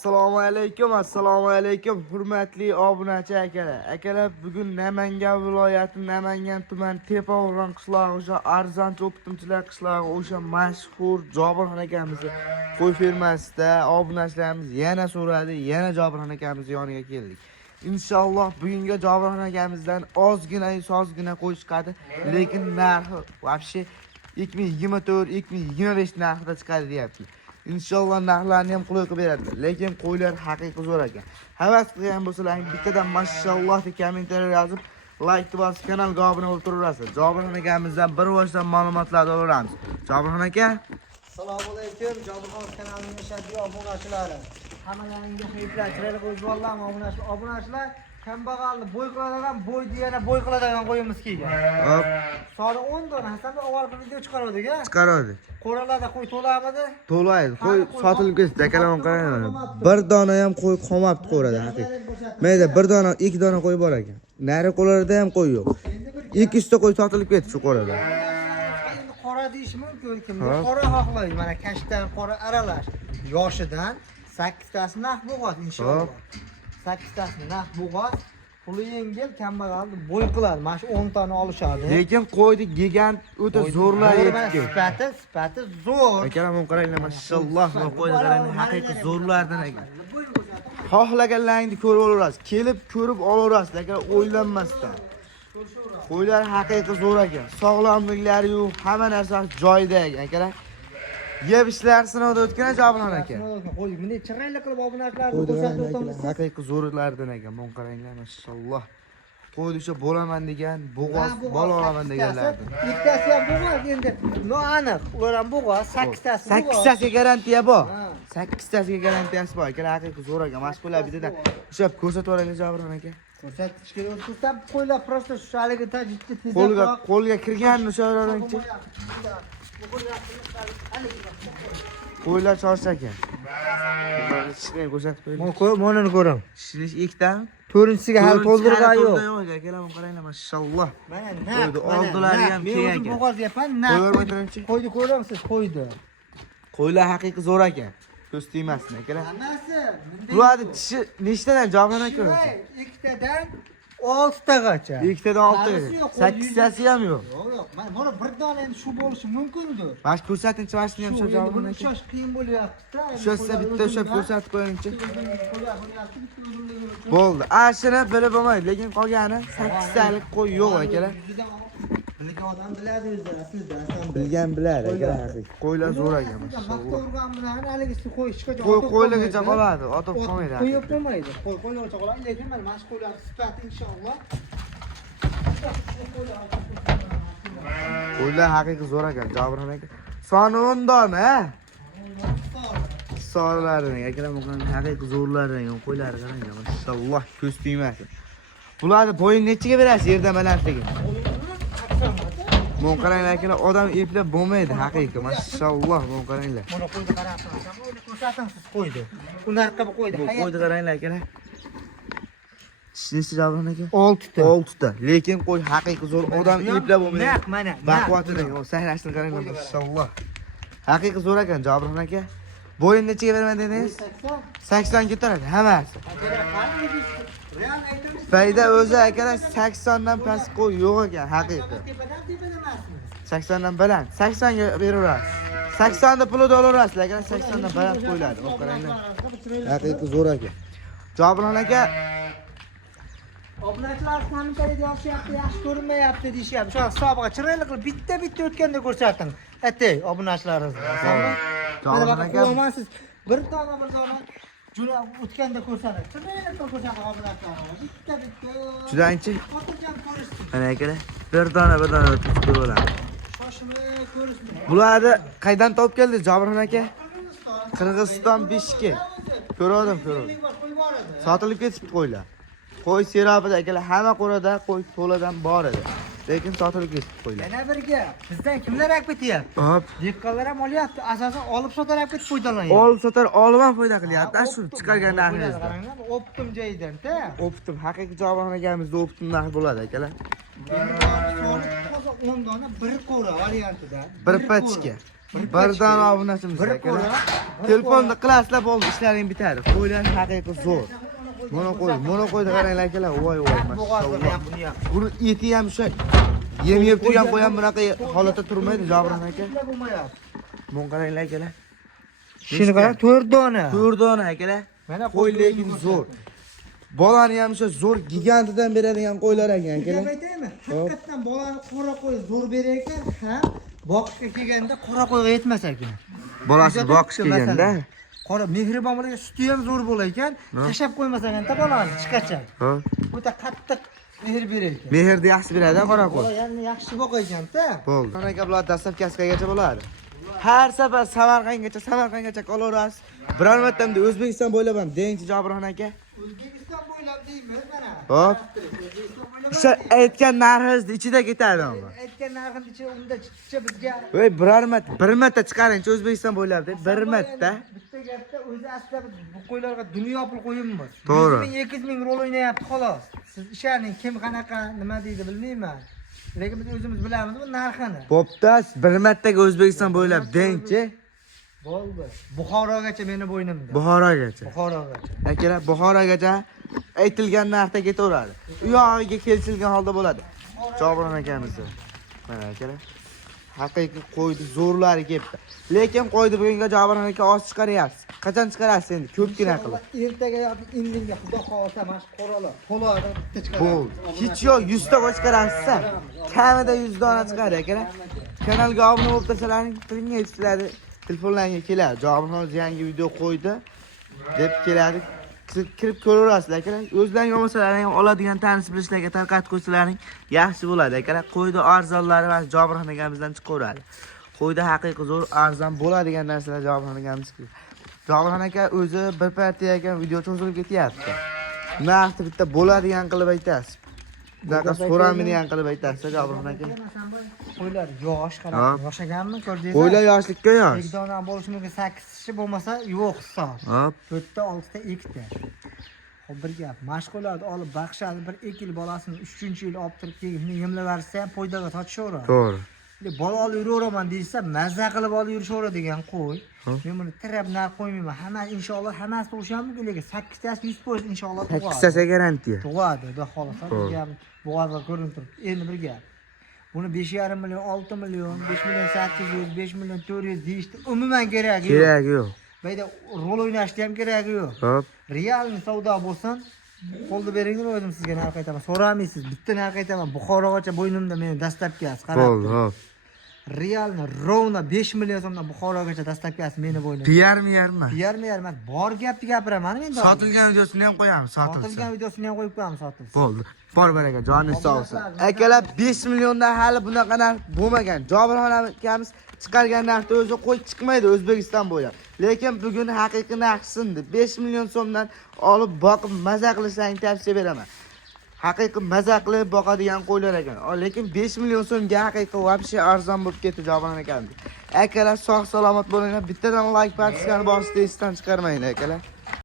Assalomu alaykum, hurmatli obunachi akalar. Akalar, bugun Namangan viloyati Namangan tuman Tepao'g'ron qishlog'i o'sha arzonchi o'pitimchilar qishlog'i o'sha mashhur Jobirxon akamizni qo'y fermasida obunachilarimiz yana so'radi, yana Jobirxon akamiz yoniga keldik. Inshaalloh bugungi Jobirxon akamizdan sozgina qo'y chiqadi, lekin narxi вообще 2024-2025 narxida chiqadi deyapti. İnşallah narxlarni ham qulay qilib beradi. Lekin qo'ylar haqiqiy zo'r ekan. Havas qilgan bo'lsalaring bittadan mashalloh deb kommentariya yozib, like bosib, kanalga obuna bo'lib turaverasiz. Jobirxon akamizdan bir boshdan ma'lumotlarni olamiz. Jobirxon aka, assalomu alaykum. Jobirxon kanalining ashaddiy obunachilari. Hammalaringizga xayrlar, chiroyli bo'linglar, obunachilar. Kambag'alni bo'y qiladigan, bo'yni yana bo'y qiladigan qo'yimiz kelgan. hop, Soni 10 dona. Hasan avval bir video chiqardik-a? chiqaradi. Qo'ralarda qo'y to'lamadi. To'laydi. Qo'y sotilib ketdi. Akalar qarang. Bir dona ham qo'y qolmabdi qo'rada haqiqiy. Mayda bir dona, ikki dona qo'y bor ekan. Nari qo'ylarda ham qo'y yo'q. 200 ta qo'y sotilib ketdi shu qo'rada. Endi qora deyish mumkin kimga? Qora xohlaydi. Mana kashtan, qora aralash. Yoshidan 8 tasi naq bo'g'ot inshaalloh. 8 tasi naq bo'g'ot. Puli yengil, kambag'alni bo'y qiladi. Mana shu 10 tani olishadi. Lekin qo'yni gigant o'ta zo'rlar yetgan. Sifati zo'r. Akalar qaranglar, mashalloh, qo'yni qaranglar, haqiqiy zo'rlardan ekan. Xohlaganlaringni ko'rib olaverasiz. Kelib ko'rib olaverasiz, akalar, o'ylanmasdan. Qo'ylar haqiqiy zo'r ekan. Sog'lomliklari yo'q, hamma narsa joyida ekan, akalar. Yeb ishlar sinovdan o'tgan Jobirxon aka. Qo'y, bunday chiroyli qilib obunachilarni ko'rsatib o'tamiz. Haqiqiy zo'rlardan ekan, mon qaranglar, mashalloh. Qo'yni o'sha bo'laman degan, bo'g'oz bola olaman deganlardan. Ikkitasi ham bo'g'oz endi. Aniq, ular ham bo'g'oz, 8 tasi bo'g'oz. 8 tasiga garantiya bor. 8 tasiga garantiyasi bor. Akalar haqiqiy zo'r ekan. Mashqullar bittadan ushlab ko'rsatib yuboring Jobirxon aka. Ko'rsatishga o'tib, qo'ylar prosta shaligi tajiddi Qo'lga kirgan o'shalarning qo'ylar chorsa ekan. Ishni ko'rsatib qo'ying. Mana ko'ring. Ishni ikkitami? To'rinchisiga hali to'ldirgan yo'q. Akalar qaranglar, mashalloh. Mana naq. Oldilari ham keng ekan. Bo'g'oz yapan naq. Qo'yni ko'ramsiz, qo'ydi. Qo'ylar haqiqiy zo'r ekan. Ko'z tegmasin akalar. Hammasi. Bularni tishi nechtadan Jobirxon aka? Ikkitadan 6 tagacha. Ikkitadan 6 tagacha. 8 tasi ham yo'q. Yo'q, mana bir dona endi shu bo'lishi mumkindir. Mana shu ko'rsatingchi, mana shuni ham shu Jobirxon aka. Ushlash qiyin bo'lyapti-da. Ushlatsa bitta ushlab ko'rsatib qo'yingchi. Bo'ldi. Ashini bilib bo'lmaydi, lekin qolgani 8 talik qo'y yo'q akalar. Bilgan odam biladi o'zlari, sizda. Bilgan biladi akalar. Qo'ylar zo'r ekan, mashalloh. Maqtovgan bilan haligisi qo'yishgacha Qo'ylargacha qoladi, otib qolmaydi. Qo'yib qo'ymaydi. Qo'ylargacha qoladi, lekin mana mashq qo'ylar sifati inshaalloh. Qo'ylar haqiqiy zo'r ekan, Jobirxon aka. Soni 10 dona, ha? Sonlarining akalar, bu haqiqiy zo'rlardan qo'ylar qarang, mashalloh, ko'z tegmasin. Bularni bo'yin nechiga berasiz yerdan balandligi? Mon qaranglar akalar, odam eplab bo'lmaydi haqiqiy, mashalloh, mon qaranglar. Mana qo'yni qarabsiz, ko'rsatingsiz qo'ydi. Uni orqaga qo'ydi. Qo'yni qaranglar akalar. Nechta Jobirxon aka? 6 ta. 6 ta. Lekin qo'y haqiqiy zo'r, odam eplab bo'lmaydi. Naq, mana. Baquvvatini, sahrashni qaranglar, mashalloh. Haqiqiy zo'r ekan Jobirxon aka. Bo'yin nechiga berman dedingiz? 80 ko'taradi hammasi. Foyda o'zi akalar 80 dan past qo'y yo'q ekan haqiqiy. 80 dan baland. 80 ga beraverasiz. 80 da puli olaverasiz, lekin 80 dan baland qo'yiladi. Qaranglar. Haqiqiy zo'r ekan. Jobirxon aka, obunachilar qanday deyapti, yaxshi ko'rinmayapti deyishyapti. Shu hisobga chiroyli qilib bitta ko'rganda ko'rsating. Atay, obunachilaringiz. Jobirxon aka, siz bir dona juda o'tganda ko'rsating. Chiroyli qilib ko'rsating obunachilaringiz. Bitta. judanchi. Xotirjam ko'rishsin. Mana akalar, bir dona o'tib ko'raveramiz. Shoshmay ko'rishsin. Bularni qaydan topib keldi Jobirxon aka? Qirg'iziston Bishkek. Ko'rdim. Sotilib ketibdi qo'ylar. Qo'y serobida akalar, hamma qo'rada qo'y to'ladan bor edi. Lekin sotilib ketibdi qo'ylar. Yana bir gap, bizdan kimlar olib ketyapti? Hop. Dehqonlar ham olyapti, asosan olib sotar olib ketib foydalanyapti. Olib sotar, olib ham foyda qilyapti. Shu chiqargan narxingizdan. Optim joyidan-da. Optim, haqiqiy Jobirxon akamizda optim narx bo'ladi akalar. 10 dona bir qo'ra variantida. Bir pachka. birdan obunachimiz Bir akalar. ko'ra. Telefonda qilasizlar bo'ldi, ishlaring bitadi. Qo'ylar haqiqiy zo'r. Mana qo'ydi qaranglar akalar. Voy Bo'g'ozlar ham buni ham. buni eti ham o'sha yem yeb turgan qo'y ham bunaqa holatda turmaydi, Jobirxon aka. Bo'lmayapti. Buni qaranglar akalar. Shuni qarang, 4 dona. 4 dona akalar. Mana Qo'y lekin zo'r. Bolani ham o'sha zo'r gigantidan beradigan qo'ylar ekan akalar. Gap aytaymi? Haqiqatan bolani qora qo'y zo'r berar ekan, ham boqishga kelganda qora qo'yga yetmas ekan. Bolasi boqish kelganda. Qora mehribon bo'lar ekan, suti ham zo'r bo'lar ekan, tashab qo'ymasan-da bolani chiqacha. Ha. O'ta qattiq mehr berar ekan. Mehrni yaxshi beradi qora qo'y. Bola yana yaxshi boqar ekan-da. Bo'ldi. Mana aka bular dastavkasigacha bo'ladi. Har safar Samarqandgacha qolaverasiz. Biror marta ham O'zbekiston bo'ylab ham dengchi Jobirxon aka. O'zbekiston bo'ylab deymiz mana. Hop. O'sha aytgan narxingizni ichida ketadi ama. Aytgan narxini ichida unda chiqsa bizga Voy bir marta chiqaringchi O'zbekiston bo'ylab deb, bir marta. bitta gapda o'zi aslida bu qo'ylarga dunyo pul qo'yibmiz. To'g'ri. 100 ming 200 ming rol o'ynayapti xolos. Siz ishoning, kim qanaqa nima deydi bilmayman. Lekin biz o'zimiz bilamiz bu narxini. Bo'ptas, bir martaga O'zbekiston bo'ylab dengchi. Bo'ldi. Buxorogacha meni bo'ynimda. Buxorogacha. Buxorogacha. Akalar Buxorogacha aytilgan narxda ketaveradi. U yog'iga kelishilgan holda bo'ladi. Jobirxon akamizni. Mana akalar. Haqiqiy qo'ydi zo'rlari kelibdi. Lekin qo'ydi bugunga Jobirxon aka oz chiqaryapsiz. Qachon chiqarasiz endi? Ko'pgina qilib. Ertaga yoki indinga xudo xohlasa mana shu qoralar, qo'llar bitta chiqadi. Bo'ldi. Hech yo'q 100 ta chiqarasiz. Kamida 100 dona chiqadi akalar. Kanalga obuna bo'lib tursalaring, piringa yetkaziladi. Telefonlarga keladi. Jobirxon yangi video qo'ydi deb keladi. Kirib ko'raverasizlar akalar. O'zlaring olmasalaring ham oladigan tanish bilishlarga tarqatib qo'ysalaring yaxshi bo'ladi akalar. Qo'ydi arzonlari va Jobirxon akamizdan chiqaveradi. Qo'ydi haqiqiy zo'r arzon bo'ladigan narsalar Jobirxon akamiz. Jobirxon aka o'zi bir partiya ekan video cho'zilib ketyapti. Narxni bitta bo'ladigan qilib aytasiz. Bunaqa so'ramini qilib aytasiz Jobirxon aka. Qo'ylar yosh qarang. Yoshaganmi ko'rdingiz? Qo'ylar yoshlikka yosh. 2 dona bo'lishi mumkin, 8 kishi bo'lmasa yo'q hisob. Hop. 4 ta 6 ta ikkita. Xo'p bir gap, mashg'ulot olib baqishadi, bir 2 yil bolasini 3-yil olib turib kelib yemlab bersa ham foydaga sotishaveradi. To'g'ri. Bola olib yuraveraman deysa, mazza qilib olib yurishaveradigan qo'y. Men buni tirab narx qo'ymayman. Hammasi inshaalloh hammasi tug'ishi ham mumkin, lekin 8 tasi 100% inshaalloh tug'adi. 8 tasi garantiya. Tug'adi, xudo xolasa. Bizga bo'g'azga ko'rinib turibdi. Endi bir gap. Buni 5,5 million, 6 million, 5 million 800, 5 million 400 deyishdi. Umuman keragi yo'q. Keragi yo'q. Bayda rol o'ynashda ham keragi yo'q. Hop. Realni savdo bo'lsin, qo'lda beringlar, o'zim sizga narx aytaman. So'ramaysiz, bitta narx aytaman. Buxorogacha bo'ynimda meni dastlabkasi, qarab. Bo'ldi, hop. Realni rovna 5 million so'mdan Buxorogacha dastlabkasi meni bo'ynimda. Piyarmi? Yarmi emas, bor gapni gapiraman men. Sotilgan videosini ham qo'yamiz, sotilsin. Sotilgan videosini ham qo'yib qo'yamiz, sotilsin. Bo'ldi. Bor baraka, joningiz sog' bo'lsin. Akalar 5 milliondan hali bunaqa narx bo'lmagan. Jobirxon akamiz chiqargan narxda o'zi qo'y chiqmaydi O'zbekiston bo'ylab. Lekin bugun haqiqiy narx sindi. 5 million so'mdan olib boqib maza qilishlaringni tavsiya beraman. Haqiqiy maza qilib boqadigan qo'ylar ekan. Lekin 5 million so'mga haqiqiy vobshe arzon bo'lib ketdi Jobirxon akamiz. Akalar sog' salomat bo'linglar. Bittadan like partisini bosishni esdan chiqarmanglar akalar.